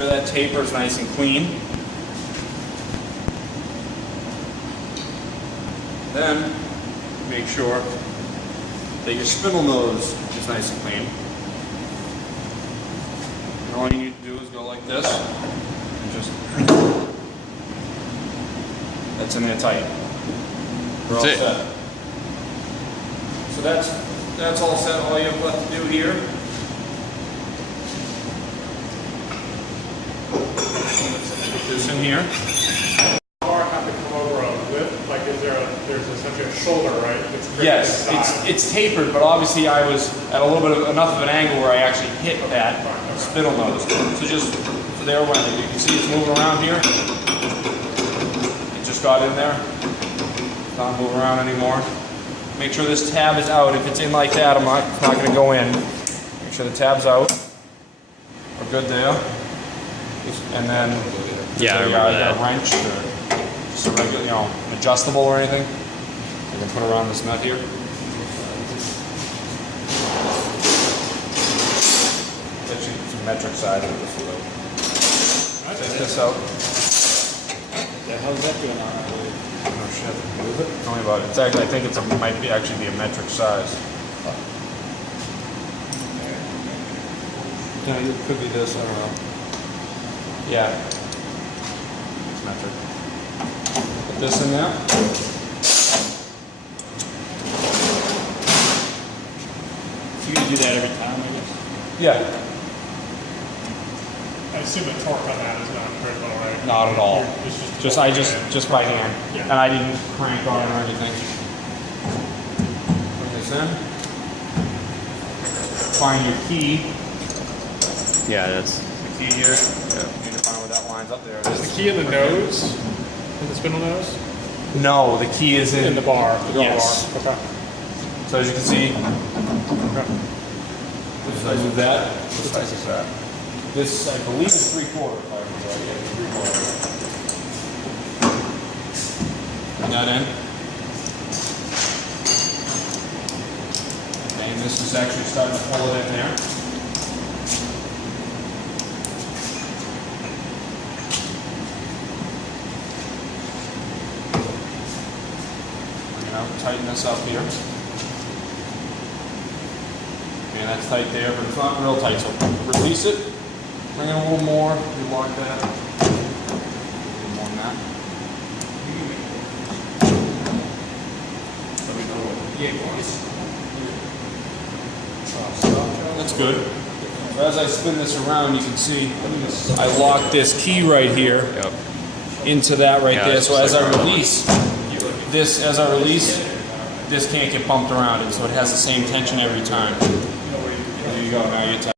sure that taper is nice and clean. Then make sure that your spindle nose is nice and clean. And all you need to do is go like this and just, that's in there tight. We're all set. So that's all set. All you have left to do here, put this in here. Have to come over a lip? Like, there's essentially a shoulder, right? Yes, it's tapered, but obviously I was at a little bit of enough of an angle where I actually hit that spindle nose. So there went it. You can see it's moving around here. It just got in there. It's not moving around anymore. Make sure this tab is out. If it's in like that, it's not going to go in. Make sure the tab's out. We're good there. And then yeah, I remember that. A wrench or just a regular, an adjustable or anything. You can put around this nut here. Actually, it's a metric size of this. Take this out. Yeah, how's that doing on? Oh shit! Move it. Tell me about it. It's actually, I think it might be actually be a metric size. Yeah, it could be this. I don't know. Yeah. It's metric. Put this in there. You can do that every time, I guess. Yeah. I assume the torque on that is not critical, right? Not at all. Just by hand. Yeah. And I didn't crank on it or anything. Put this in. Find your key. Yeah, that's The key here. Yeah. You need to find where that lines up there. Is the key in the nose? In the spindle nose? No, the key is in the bar. The draw yes. bar. Okay. So as you can see, Okay. this I move that. What size is that? This I believe is 3/4. If I remember right. Yeah, 3/4. Bring that in. Okay, and this is actually starting to pull it in there. Tighten this up here. Okay, that's tight there, but it's not real tight, so release it. Bring it a little more. You lock that. A little more than that. That's good. So as I spin this around, you can see I lock this key right here into that right there. So as I release, this can't get bumped around it, so it has the same tension every time. There you go, now you're tight.